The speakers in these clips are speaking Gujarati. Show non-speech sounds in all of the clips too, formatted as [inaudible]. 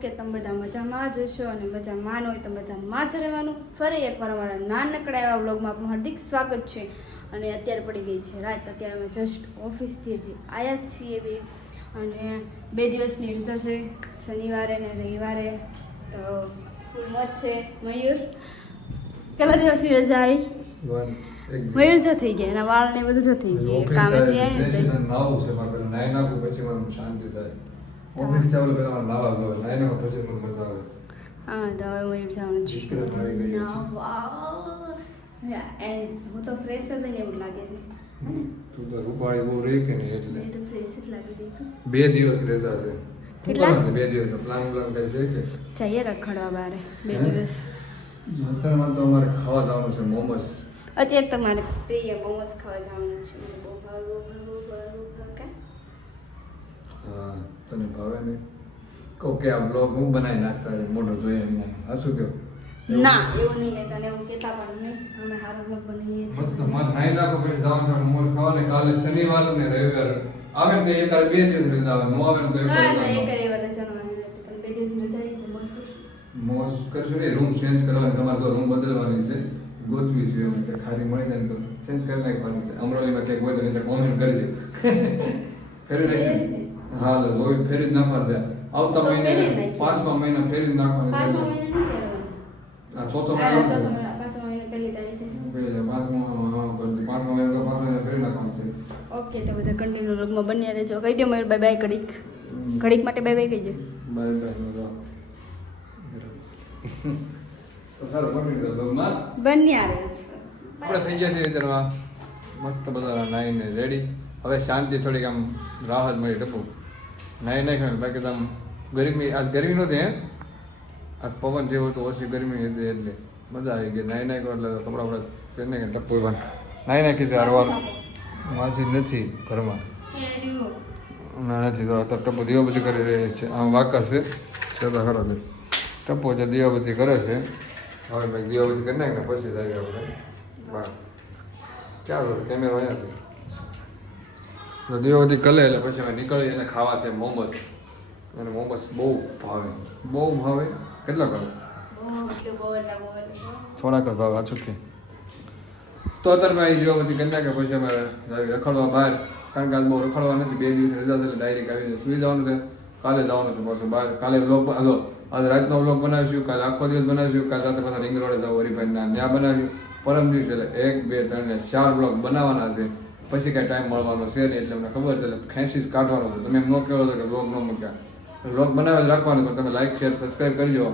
કે તમે બધા મજામાં જ હશો અને મજામાં હોય તો મજામાં જ રહેવાનું. ફરી એકવાર અમારા નાનકડા એવા વ્લોગમાં આપણું હાર્દિક સ્વાગત છે. અને અત્યારે પડી ગઈ છે રાત. અત્યારે અમે જસ્ટ ઓફિસથી હજી આવ્યા જ છીએ બે. અને બે દિવસની રજા છે. શનિવારે ને રવિવારે. તો ફૂલ મોજ છે. મયુર? કેટલા દિવસની રજા આવી? મયુર જો થઈ ગયા એના વાળ ને બધું જો થઈ ગયા. કામેથી આવ્યા ને પેલા નાઈ પછી મને મજા આવે હા તો હવે છે આવી ગઈ છે. હું તો ફ્રેશ જ નહીં એવું લાગે છે ને? તું તો રૂપાળી બહુ રહી કે નહીં એટલે એ તો ફ્રેશ જ લાગે દેખો બે દિવસ રજા છે કેટલા? બે દિવસ પ્લાન પ્લાન કરી છે કે જઈએ રખડવા બારે બે દિવસ અત્યારમાં તો અમારે ખાવા જવાનું છે મોમોસ અત્યારે તમારે પ્રિય મોમોસ ખાવા જવાનું છે મને બહુ ભાવે બહુ ભાવે બહુ ભાવે બહુ ભાવે કે હા તને ભાવે નહીં? કહું કે આ બ્લોગ હું બનાવી નાખતા મોટો જોઈએ વિના. હા શું કહ્યું? ના એવું નહીં કહેતા ને એવું કહેતા પણ નહીં. અમે સારો બ્લોગ બનાવીએ છીએ. મસ્ત મત નાઈ નાખો પછી જવાનું છે મોમોસ ખાવા ને કાલે શનિવાર ને રવિવાર. આવે તો એક બે દિવસ રજા આવે નો આવે તો એક ના તો રજા એ આવે. કરે એવા જણાવવાની નથી પણ બે દિવસ મજા આવી છે મોજ મોસ કરશું ને રૂમ ચેન્જ કરવાની તમારે તો રૂમ બદલવાની છે. ગોતવી છે એમ કે ખાલી મળી જાય તો ચેન્જ કરી નાખવાની છે. અમરોલીમાં ક્યાંક હોય તો નીચે કોમેન્ટ કરજો. [laughs] કરી નાખી હા લે ફેરી જ નાખવા છે. આવતા મહિને પાંચમા મહિના ફેરી નાખવાની પાંચમા મહિને આ ચોથો મહિનો પાંચમા મહિને પહેલી તારીખે. બે પાંચમો હા, બરાબર. પાંચમા મહિના તો પાંચમા મહિના ફેરી નાખવાનું છે. ઓકે તો બધા કન્ટિન્યુ લોગમાં બન્યા રહેજો. કહી દો મયુર બાય બાય ઘડીક ઘડીક માટે બાય બાય કહીજો બાય બાય તો સારું પકડી લોગમાં બન્યા રહેજો. આપણે થઈ ગયા છીએ અત્યારમાં મસ્ત બધા નાઈને રેડી હવે શાંતિ થોડીક આમ રાહત મળી ટપુ. નાઈ ને બાકી આમ ગરમી, આજ ગરમી નહોતી, હે? આજ પવન જેવો તો ઓછી ગરમી હતી એટલે મજા આવી ગઈ. નાઈ નાખ્યો એટલે કપડા બપડા પહેરી નાખ્યા ટપ્પુ પણ નાઈ નાખી છે હરવાર માસી નથી ઘરમાં. ના, નથી, તો અત્યારે ટપુ દીવાબત્તી કરી રહી છે. આમ વાકસ છે. છતાં ખરો છે ટપ્પો જે દીવાબત્તી કરે છે, હવે મેં દીવાબત્તી કરી નાખીને પછી જ આવી આપણે. બહાર ક્યાં કેમેરો અહીંયા દીવાબત્તી કલે એટલે પછી અમે નીકળી અને ખાવા છે મોમસ. અને મોમસ બહુ ભાવે. બહુ ભાવે? કેટલા ભાવે? થોડાક જ ભાવે આછું તો અત્યારે મેં અહીં દીવાબત્તી કરી નાખે, પછી અમે રખડવા બહાર. કારણ કે આજ બહુ રખડવા નથી, બે દિવસ રજા છે એટલે ડાયરેક્ટ આવીને સુઈ જવાનું છે. કાલે જવાનું છે પાછું બહાર. કાલે બ્લોગ હલો, આજે રાતનો બ્લોગ બનાવીશું, કાલે આખો દિવસ બનાવીશું, કાલે રાતે પાછા રિંગ રોડે જવું, હરિભાઈના ત્યાં બનાવ્યું પરમ દિવસે એટલે એક, બે, ત્રણ ને ચાર બ્લોગ બનાવવાના છે. પછી કાંઈ ટાઈમ મળવાનો છે નહીં એટલે અમને ખબર છે એટલે ખેંચી જ કાઢવાનો છે. તમે એમ ન કહેવો કે બ્લોગ ન મૂક્યા. બ્લોગ બનાવી જ રાખવાનું, પણ તમે લાઈક શેર સબસ્ક્રાઈબ કરજો.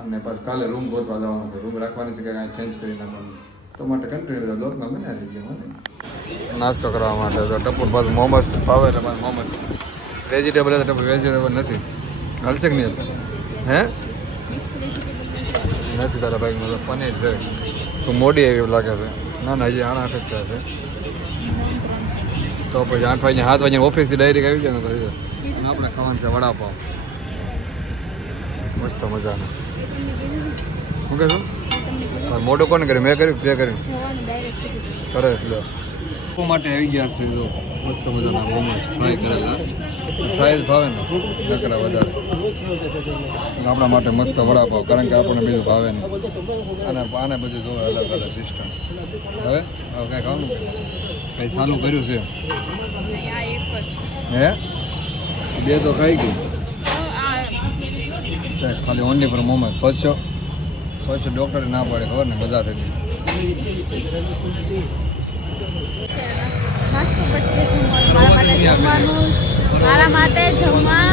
અને પછી કાલે રૂમ ગોતવા જવાનું છે. રૂમ રાખવાની છે કે કાંઈ ચેન્જ કરી નાખવાનું. તો માટે કન્ટિન્યુ બ્લોગમાં બનાવી મને નાસ્તો કરવા માટે તો ટપુર બાજુ મોમસ ભાવે એટલે બાજુ મોમસ. વેજીટેબલ એટલે ટપુર વેજીટેબલ નથી. હાલશે કે નહીં હે? નથી તારા ભાઈ મતલબ પનીર છે. તું મોડી આવી લાગે છે. ના ના, હજી આણા જ છે. તો પછી આઠ વાગે સાત વાગે ઓફિસથી ડાયરેક્ટ આવી જાય ને આપણે ખાવાનું છે વડાપાવ. મસ્ત મજાનો. શું કહેશું મોઢું કોને કર્યું? મેં કર્યું તે કર્યું? કરે એટલે માટે આવી ગયા છે, જો. મસ્ત મજાના મોમોસ ફ્રાય કરેલા. ફ્રાય ભાવે ને? નકરા વધારે. આપણા માટે મસ્ત વડાપાવ, કારણ કે આપણને બીજું ભાવે નહીં. અને આને બધું જોવે અલગ અલગ સિસ્ટમ હવે? હવે કાંઈ ખાવાનું? કંઈ ચાલુ કર્યું છે. હે? બે તો ખાઈ ગયું ખાલી ઓનલી ફોર મોમેન્ટ સ્વચ્છ. સ્વચ્છ ડૉક્ટરે ના પડે ખબર ને? મજા થઈ ગઈ મારા માટે જમવા.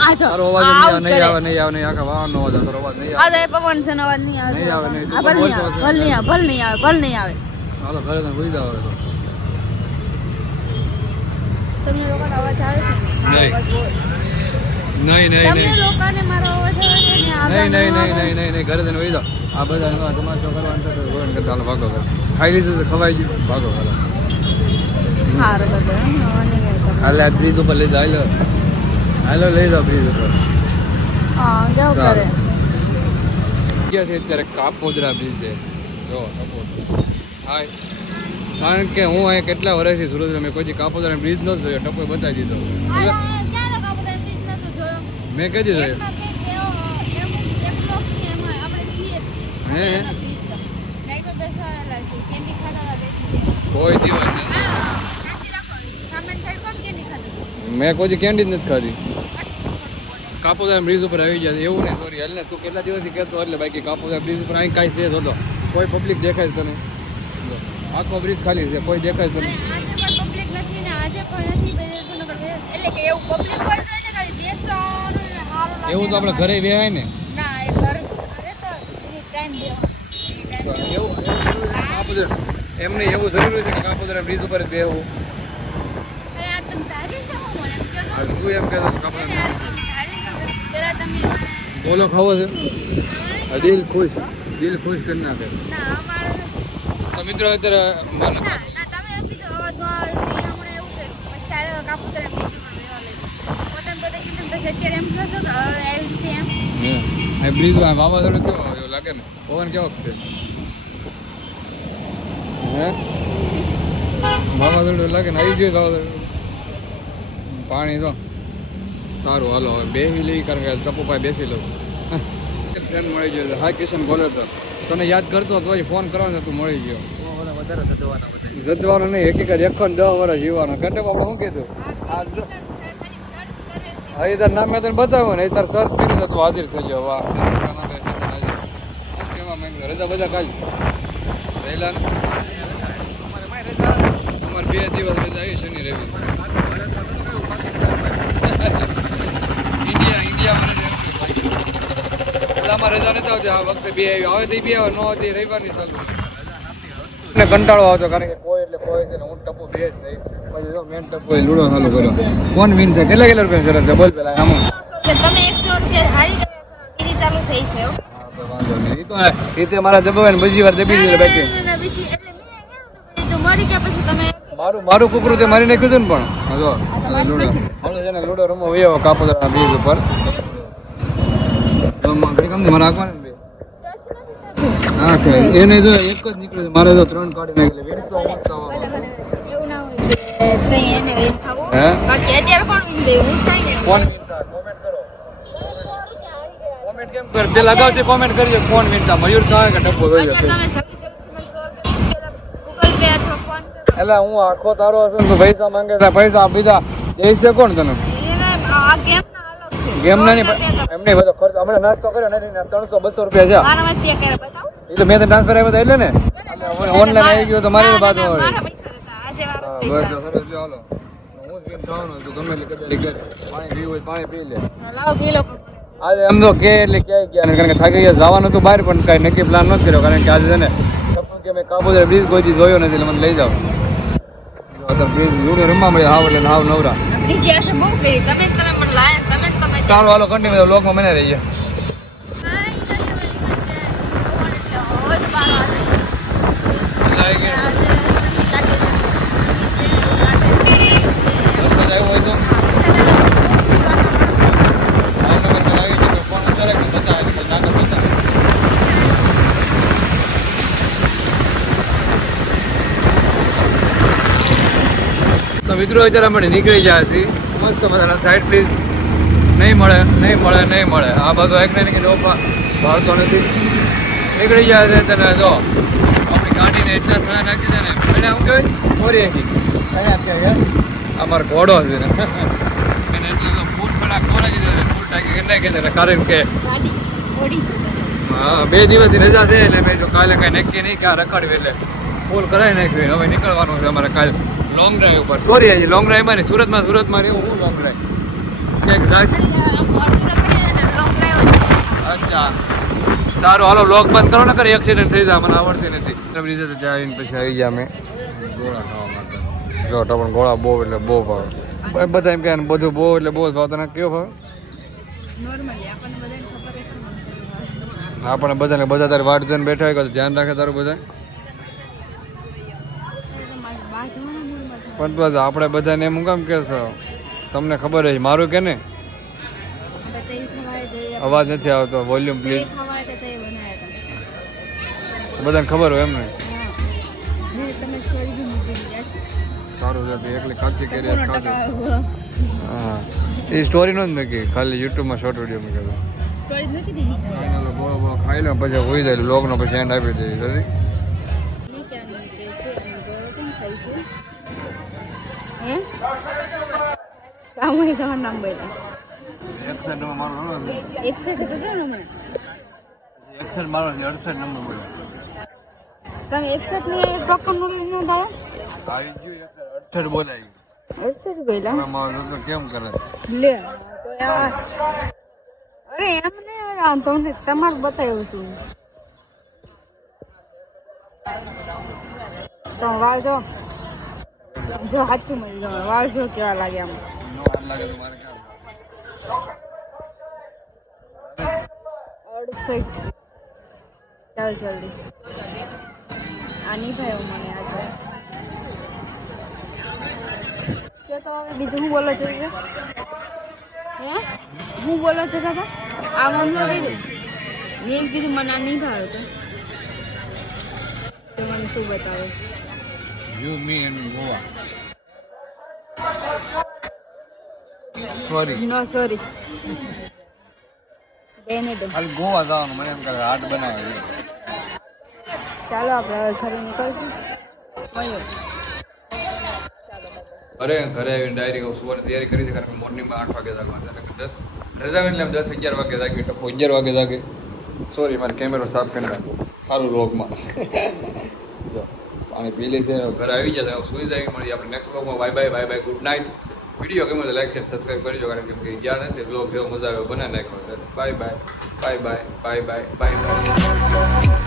આવું તમને લોકોનો અવાજ આવે છે? નહીં. નહીં નહીં લોકોને મારો અવાજ આવે છે નહીં નહીં નહીં નહીં નહીં નહીં ઘરે જઈને વહી જાઓ. આ બધા એમાં તમાશો કરવાનો તો રોયણ કરતા હાલો ભાગો કરો ખાઈ લીધું તો ખવાઈ ગયું. ભાગો આવે. હાલે આ બ્રિજ ઉપર લઈ જાઓ હાલો. લઈ જાઓ બ્રિજ ઉપર. કરે સારું. ગયા છે અત્યારે કાપોદરા બ્રિજ છે? જો કાપોદરા. હાય કારણ કે હું અહીંયા કેટલા વર્ષથી સુરત મેં કોઈ દી બ્રિજ ન જોયો ટપો બતાવી દીધો. મેં કહી દીધું. હે, કોઈ દિવસ મેં કોઈ કેન્ડી જ નથી ખાધી. કાપોદરા બ્રિજ ઉપર આવી જાય એવું નહીં સોરી ને તું કેટલા દિવસથી કહેતો એટલે બાકી કાપોદરા બ્રિજ ઉપર અહીં કાંઈ છે તો કોઈ પબ્લિક દેખાય તને આખો બ્રિજ ખાલી છે કોઈ દેખાય આજે પણ પબ્લિક નથી ને આજે કોઈ નથી એટલે કે એવું પબ્લિક હોય તો એટલે ખાલી લાગે. એવું તો આપણે ઘરે વેહાય ને. ના એ ઘર ઘરે તો ટાઈમ એવું? કાપોદરા એમને એવું જરૂરી છે કે કાપોદરા બ્રિજ ઉપર જ બેહવું. તો. એમ કહેતો કાપોદરા બોલો ખાવો છે. દિલ ખુશ. દિલ ખુશ કરી નાખે. નથી. તો મિત્રો અત્યારે મને એવું બ્રિજ વાવાઝોડું કેવો આવ્યો લાગે ને? પવન કેવો છે? હે? વાવાઝોડું લાગે ને? આવી ગયું વાવાઝોડું. પાણી તો. સારું હાલો હવે બેસી લઈ કારણ કે ટપુભાઈ બેસી લઉં ફ્રેન્ડ મળી ગયો હા કિશન બોલે તો. તને યાદ કરતો તો ફોન કરવાનો તું મળી ગયો. જજવાનો નહીં હકીકત એક ને દસ વર્ષ જીવવાનો. કંટે આપણે શું કીધું? હા તાર નામ મેં તને બતાવ્યું ને એ તાર સર્ચ કર્યું તો હાજર થઈ ગયો. વાહ માંગ્યો? રજા બધા કાઢ. રહેલા ને? અમારે બે દિવસ રજા આવી શનિ રવિ ઇન્ડિયા ઇન્ડિયામાં રજા નથી. પેલામાં રજા નથી આવતી આ વખતે બે આવી તો બે આવે ન રવિવારની ચાલુ. ને કંટાળો આવતો કારણ કે કોઈ એટલે કોઈ છે ને હું ટપુ બે જ થઈ પછી જો મેન ટપુ એ લૂડો ચાલુ કર્યો. કોણ વિન છે? કેટલા કેટલા રૂપિયા સરસ છે? બોલ પેલા આમાં. તમે એકસો રૂપિયા હારી ગયા ચાલુ થઈ છે હો. હા, તો વાંધો નહીં. તો એ તે મારા દબાવે ને બીજી વાર દબી બાકી. મરી મારું કુકરું તે મારી નાખ્યું હતું ને પણ. જો લૂડો. આપણે છે ને લૂડો રમો વયો કાપોદરા બીજ ઉપર. તો માં ઘડી કામ મારે રાખવાને હા છે. એને જો એક જ નીકળે છે. મારે તો ત્રણ કાઢી નાખેલી વેણ તો હું જ ખાવા ભલે, ભલે, ભલે. એવું ના હોય કે એને વેચ ખાવું બાકી અત્યારે કોણ વિન દે હું થાય ને. કોણ વિનતા કોમેન્ટ કરો. કોમેન્ટ કેમ કર? પેલા અગાઉથી કોમેન્ટ કરજો કોણ વિનતા મયુર થાય કે ફોન પે એટલે હું આખો તારો હશે તો પૈસા માંગે છે. પૈસા આપી દા છે કોણ તને? ગેમ ના નહીં એમ નહીં બધો ખર્ચ હમણાં નાસ્તો કર્યો ને ત્રણસો બસો રૂપિયા છે. એટલે મેં તો ટ્રાન્સફર આવ્યો એટલે ને. ઓનલાઈન આવી ગયો તો મારી બાજુ તો હાલો. તું આજે એમ તો કે એટલે ક્યાંય ગયા નહીં કારણ કે થાકી ગયા જવાનું હતું બહાર પણ કાંઈ નક્કી પ્લાન નથી કર્યો કારણ કે આજે છે ને કે મેં કાબુદર બ્રિજ કોઈ દી જોયો નથી એટલે મને લઈ જાઓ. તો બ્રિજ જોડે રમવા મળે હાવ એટલે હાવ નવરા. સારું હાલો કન્ટિન્યુ લોકમાં મને રહીએ. મિત્રો અત્યારે અમે નીકળી ગયા છીએ. મસ્ત મજાના સાઈડ પ્લીઝ નહીં મળે નહીં મળે નહીં મળે. આ બધો એક ને કે ડોફા ભાળતો નથી. નીકળી જાય છે તને જો આપણી ગાડીને એટલા સણા નાખી દે ને એને શું કહેવાય? અહીંયા કહેવાય અમારો ઘોડો છે. ને [laughs] એને એટલે તો ફૂલ સડા કોને દીધો છે ફૂલ ટાંકી કરી નાખી કારણ કે હા બે દિવસની રજા છે એટલે મેં જો કાલે કાંઈ નક્કી નહીં કે આ રખડવી એટલે. ફૂલ કરાવી નાખ્યું હવે નીકળવાનું છે અમારે કાલે લોંગ ડ્રાઈવ ઉપર. સોરી લોંગ ડ્રાઈવમાં નહીં સુરતમાં સુરતમાં રહેવું હું લોંગ ડ્રાઈવ ક્યાંક થાય અચ્છા. સારું, હાલો લોક બંધ કરો ને કરે એક્સિડન્ટ થઈ જાય, મને આવડતી નથી. રીતે તો જઈને પછી આવી ગયા અમે. ગોળા ખાવા માટે. જો પણ ગોળા બહુ, એટલે બહુ ભાવે. બધા એમ કહે બધું બહુ, એટલે બહુ ભાવ. તને કયો ભાવ? આપણને બધાને બધા તારે વાટ જોઈને બેઠા હોય ધ્યાન રાખે તારું બધા પણ આપણે બધાને એમ હું કામ કહેશો તમને ખબર છે મારું કે ને? અવાજ નથી આવતો વોલ્યુમ પ્લીઝ બધાને ખબર હોય એમને? સારું છે એકલી કાચી કરી હા. એ સ્ટોરી નો જ નક્કી ખાલી યુટ્યુબમાં શોર્ટ વીડિયો મેં કીધું સ્ટોરી નથી દીધી? ખાઈ લો પછી હોઈ જાય લોગનો પછી એન્ડ આપી દઈએ હોય તમારું નામ નંબર? મારો નંબર અડસઠ નંબર તમે એક ને ટોકનનું લઈને થાય આવી ગયું અડસઠ બોલાય. અડસઠ ગયેલા મારો કેમ કરે? લે યાર અરે એમ નહીં આમ તમને તમારું બતાવ્યું છું તો વાળ જો જો સાચું મળી ગયું વાળ જો કેવા લાગે આમ લાગે તો મારે કેમ ચાલ જલ્દી આ નહીં ભાઈ મને આજે કે બીજું હું બોલો છો હે? હું બોલો છો દાદા? આ મન નો કીધું મેં કીધું મને આ નહીં ભાવ્યો તો. તો મને શું બતાવે? You me and Goa sorry. No sorry. દેને દો ખાલી ગોવા જવાનું મને એમ કરે હાટ બનાવે ચાલો આપણે ઘરે નીકળશું. અરે ઘરે આવીને ડાયરી હું સુવાની તૈયારી કરી છે કારણ કે મોર્નિંગમાં આઠ વાગે જાગવાનું છે. એટલે દસ રજા એટલે દસ અગિયાર વાગે જાગી ટપો અગિયાર વાગે જાગે. સોરી મારે કેમેરો સાફ કરી નાખો. સારું રોગમાં [laughs] જો પાણી પી લે છે ઘરે આવી જાય સુઈ જાય મળી આપણે નેક્સ્ટ વ્લોગમાં bye bye bye bye good night video ગમે તો લાઈક છે સબસ્ક્રાઈબ કરજો, કારણ કે ગયા નથી બ્લોગ જેવો મજા આવ્યો બનાવી નાખ્યો bye bye bye bye bye bye bye